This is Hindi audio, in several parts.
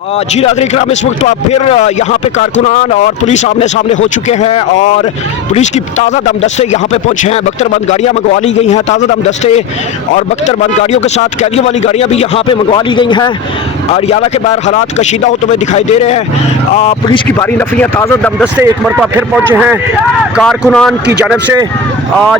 जी नाज़रीन इकराम, इस वक्त तो आप फिर यहाँ पे कारकुनान और पुलिस आमने सामने हो चुके हैं और पुलिस की ताज़ा दम दस्ते यहाँ पे पहुँचे हैं। बख्तरबंद गाड़ियाँ मंगवा ली गई हैं, ताज़ा दम दस्ते और बख्तरबंद गाड़ियों के साथ कैदियों वाली गाड़ियाँ भी यहाँ पे मंगवा ली गई हैं। और याला के बाहर हालात कशीदा होते हुए दिखाई दे रहे हैं। पुलिस की भारी नफरियाँ, ताज़ा दम दस्ते एक मरतबा फिर पहुँचे हैं। कारकुनान की जानब से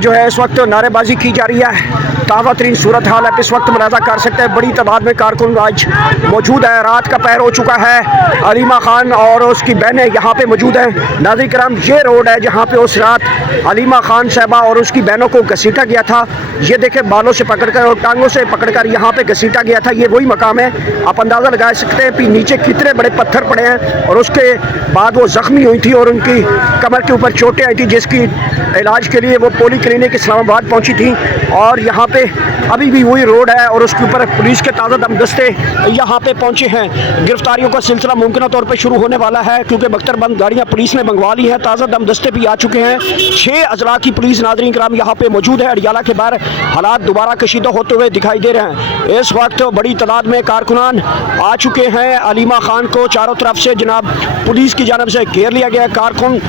जो है इस वक्त नारेबाजी की जा रही है। ताज़ा तरीन सूरत हाल है, इस वक्त मुलाजा कर सकते हैं। बड़ी तादाद में कारकुन आज मौजूद है। रात का पहर हो चुका है। अलीमा खान और उसकी बहनें यहाँ पे मौजूद हैं। नाज़रीन किराम, ये रोड है जहाँ पे उस रात अलीमा खान साहबा और उसकी बहनों को घसीटा गया था। ये देखें, बालों से पकड़कर और टांगों से पकड़कर यहाँ पे घसीटा गया था। ये वही मकाम है। आप अंदाज़ा लगा सकते हैं कि नीचे कितने बड़े पत्थर पड़े हैं और उसके बाद वो ज़ख्मी हुई थी और उनकी कमर के ऊपर चोटें आई थी, जिसकी इलाज के लिए वो पोली क्लिनिक इस्लामाबाद पहुँची थी। और यहाँ पे अभी भी वही रोड है और उसके ऊपर पुलिस के ताज़ा दम दस्ते यहाँ पे पहुँचे हैं। गिरफ्तारियों का सिलसिला मुमकिन तौर पे शुरू होने वाला है, क्योंकि बख्तरबंद गाड़ियाँ पुलिस ने मंगवा ली हैं। ताज़ा दम दस्ते भी आ चुके हैं। 6 अजला की पुलिस नाज़रीन किराम यहाँ पे मौजूद है। अडियाला के बाहर हालात दोबारा कशीदा होते हुए दिखाई दे रहे हैं। इस वक्त बड़ी तादाद में कारकुनान आ चुके हैं। अलीमा खान को चारों तरफ से जनाब पुलिस की जानब से घेर लिया गया है। कारकुन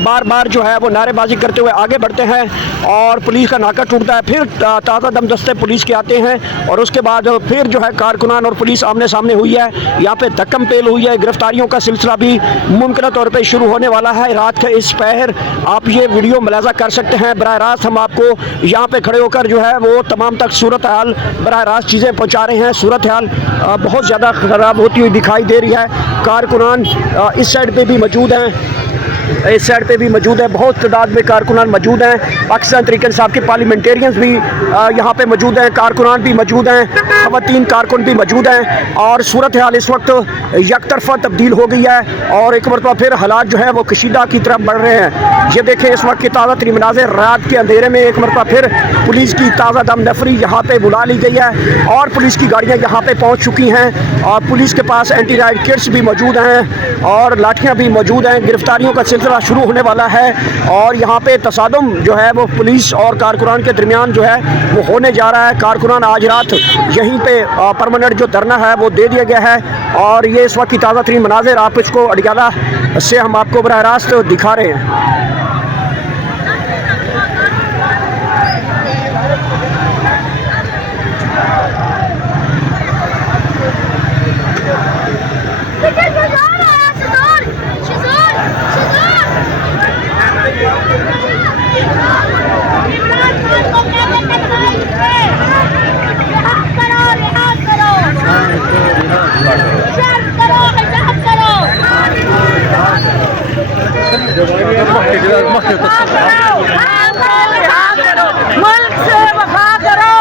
बार बार जो है वो नारेबाजी करते हुए आगे बढ़ते हैं और पुलिस का नाका टूटता है। फिर ताज़ा दम दस्ते पुलिस के आते हैं और उसके बाद फिर जो है कारकुनान और पुलिस आमने सामने हुई है। यहाँ पे धक्कम पेल हुई है। गिरफ्तारियों का सिलसिला भी मुमकिन तौर पे शुरू होने वाला है। रात के इस पहर आप ये वीडियो मुलाजा कर सकते हैं। बराह रास्त हम आपको यहाँ पे खड़े होकर जो है वो तमाम तक सूरत हाल बराह रास्त चीज़ें पहुँचा रहे हैं। सूरत हाल बहुत ज़्यादा ख़राब होती हुई दिखाई दे रही है। कारकुनान इस साइड पर भी मौजूद हैं, इस साइड पे भी मौजूद है। बहुत तादाद में कारकुनान मौजूद हैं। पाकिस्तान तरीके इंसाफ के पार्लियामेंटेरियंस भी यहाँ पे मौजूद हैं। कारकुनान भी मौजूद हैं, ख़वातीन कारकुन भी मौजूद हैं और सूरत हाल इस वक्त एक तरफा तब्दील हो गई है और एक मरतबा फिर हालात जो है वो कशीदा की तरफ बढ़ रहे हैं। ये देखें, इस वक्त के ताज़ा तरीन मनाज़िर। रात के अंधेरे में एक मरतबा फिर पुलिस की ताज़ा दम नफरी यहाँ पे बुला ली गई है और पुलिस की गाड़ियाँ यहाँ पे पहुँच चुकी हैं और पुलिस के पास एंटी राइड किट्स भी मौजूद हैं और लाठियाँ भी मौजूद हैं। गिरफ्तारियों का सिलसिला शुरू होने वाला है और यहाँ पे तसादुम जो है वो पुलिस और कारकुनान के दरमियान जो है वो होने जा रहा है। कारकुनान आज रात यहीं पे परमानेंट जो धरना है वो दे दिया गया है और ये इस वक्त की ताज़ा तरीन मनाज़िर आप इसको अडियाला से हम आपको बराह रास्त दिखा रहे हैं। मुल्क से वफा करो,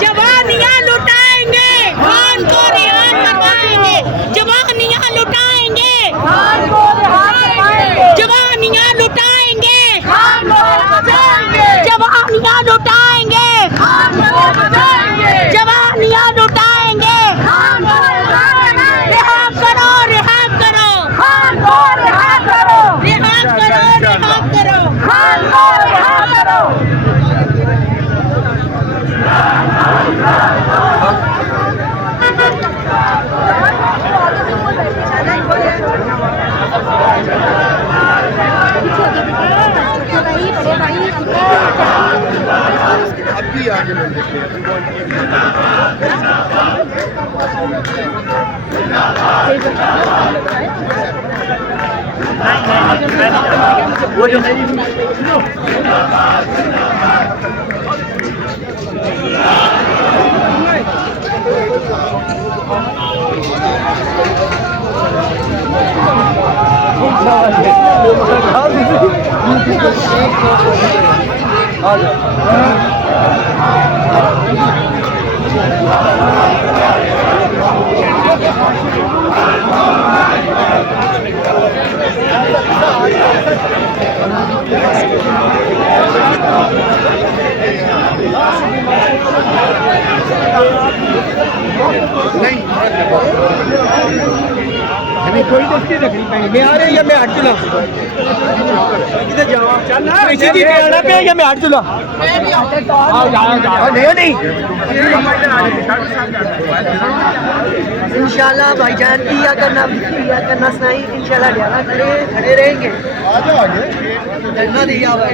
जवानियाँ लुटाएंगे, खान को रिहा करवाएंगे। जवानियाँ लुटाएंगे, खान को रिहा करवाएंगे। जवानियाँ लुटाएंगे, खान को बचाएंगे। जवानियाँ लुटाएंगे, खान को बचाएंगे। जवानियाँ लुटाएंगे, खान को बचाएंगे। रिहा करो, रिहा करो, खान को रिहा करो। रिहा करो, रिहा करो, खान को रिहा करो। अभी आगे मिल देखते वो जो नहीं कोई दस्ती रखनी पाएंगे। मैं आ रहे या मैं हट चला किधर जावा चल ना इसी की आना पे या मैं हट चला नहीं नहीं इंशाल्लाह भाईजान किया करना सही इंशाल्लाह ढाला खड़े रहेंगे। धरना दिया हुआ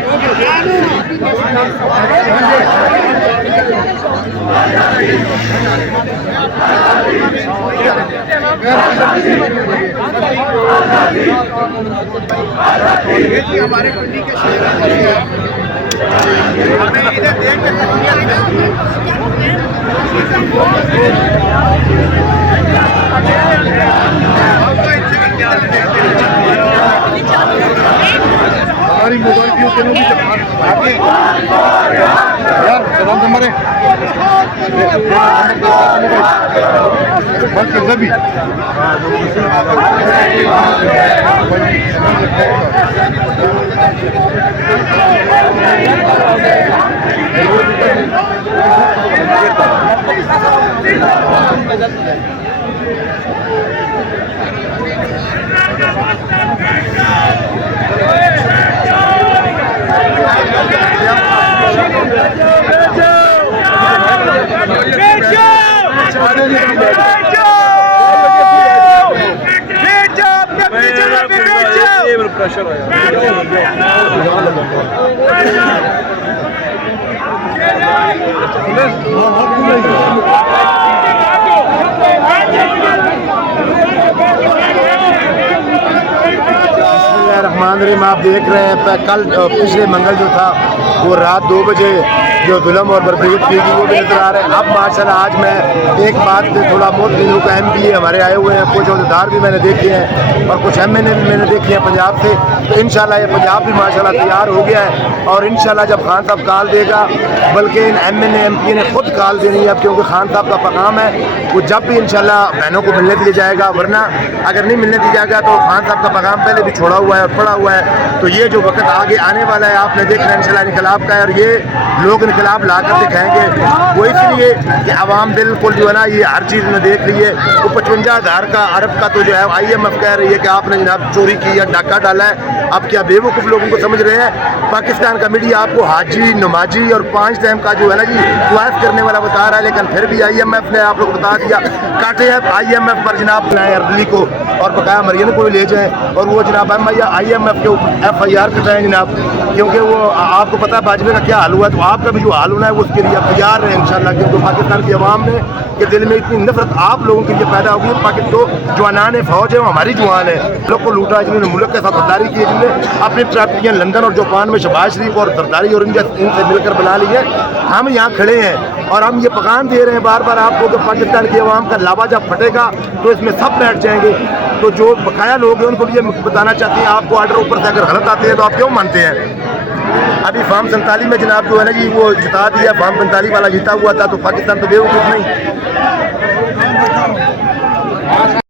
हमारे पिंडी के हमें इधर देख हमारी मोबाइल की चैनल भी यार सलाम हमारे भी प्रेशर रहमान रहीम आप देख रहे हैं कल पिछले मंगल जो था वो रात 2 बजे जो जुल्म और बर्बरीत की गई वो भी नजर आ रहे हैं। अब माशाल्लाह आज मैं एक बात थोड़ा बहुत दिनों का MPA हमारे आए हुए हैं, कुछ अहदेदार भी मैंने देखे हैं और कुछ MNA भी मैंने देखे हैं पंजाब से। तो इंशाल्लाह ये पंजाब भी माशाल्लाह तैयार हो गया है और इंशाल्लाह जब खान साहब कॉल देगा, बल्कि इन MNA MPA ने खुद कॉल देनी है, क्योंकि खान साहब का पैगाम है वो जब भी इंशाल्लाह बहनों को मिलने दिया जाएगा, वरना अगर नहीं मिलने दिया जाएगा तो खान साहब का पैगाम पहले भी छोड़ा हुआ है और पड़ा हुआ है। तो ये जो वक्त आगे आने वाला है आपने देखना है इंशाल्लाह इनकलाब का है, और ये लोग इनकलाब ला कर दिखाएंगे। वो इसलिए कि आवाम बिल्कुल जो है ना ये हर चीज़ में देख रही है। वो 55,000 का अरब का तो जो है IMF कह रही है कि आपने जनाब चोरी की या डाका डाला है। अब क्या बेवकूफ़ लोगों को समझ रहे हैं? पाकिस्तान का मीडिया आपको हाजी नमाजी और 5 टाइम का जो है ना जी ख्वाहिश करने वाला बता रहा है, लेकिन फिर भी IMF ने आप लोग बता दिया काटे हैं IMF पर जनाब बनाए अरदली को और बकाया मरियम को भी ले जाएँ और वो जनाब IMF के ऊपर FIR कटाएँ जनाब, क्योंकि वो आपको पता है भाजपा का क्या हाल हुआ है। तो आपका भी जो हाल होना है वो उसके लिए तैयार है इंशाल्लाह, क्योंकि पाकिस्तान की आवाम ने के दिल में इतनी नफरत आप लोगों के लिए पैदा होगी। पाकिस्तान तो जवानान फौज है वो हमारी जवान है, लोग को लूटा जिन्होंने मुल्क के साथ गद्दारी की, जिन्होंने अपनी ट्रैफिकियाँ लंदन और जापान में शहबाज शरीफ और सरदारी और इनसे मिलकर बना ली है। हम यहाँ खड़े हैं और हम ये पैगाम दे रहे हैं बार बार आपको कि पाकिस्तान की आवाम का लावा जब फटेगा तो इसमें सब बैठ जाएंगे। तो जो बकाया लोग हैं उनको ये बताना चाहते हैं, आपको आर्डर ऊपर से अगर गलत आते हैं तो आप क्यों मानते हैं? अभी फार्म 47 में जनाब जो है ना जी वो जिता दिया, फार्म 45 वाला जीता हुआ था, तो पाकिस्तान तो बेवकूफ़ नहीं।